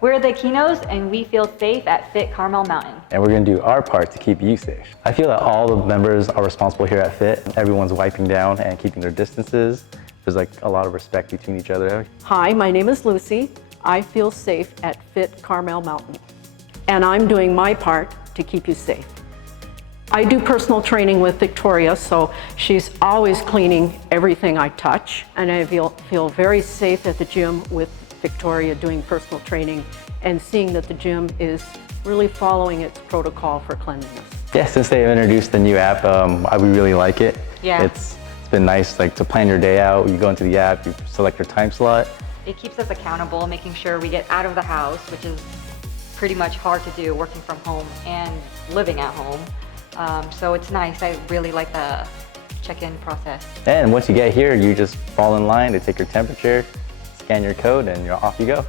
We're the Aquinos, and we feel safe at Fit Carmel Mountain. And we're going to do our part to keep you safe. I feel that all the members are responsible here at Fit. Everyone's wiping down and keeping their distances. There's like a lot of respect between each other. Hi, my name is Lucy. I feel safe at Fit Carmel Mountain. And I'm doing my part to keep you safe. I do personal training with Victoria, so she's always cleaning everything I touch. And I feel very safe at the gym with Victoria doing personal training and seeing that the gym is really following its protocol for cleanliness. Yeah, since they've introduced the new app, we really like it. Yeah. It's been nice to plan your day out. You go into the app, you select your time slot. It keeps us accountable, making sure we get out of the house, which is pretty much hard to do working from home and living at home. So it's nice. I really like the check-in process. And once you get here, you just fall in line, they take your temperature, scan your code, and you're off you go.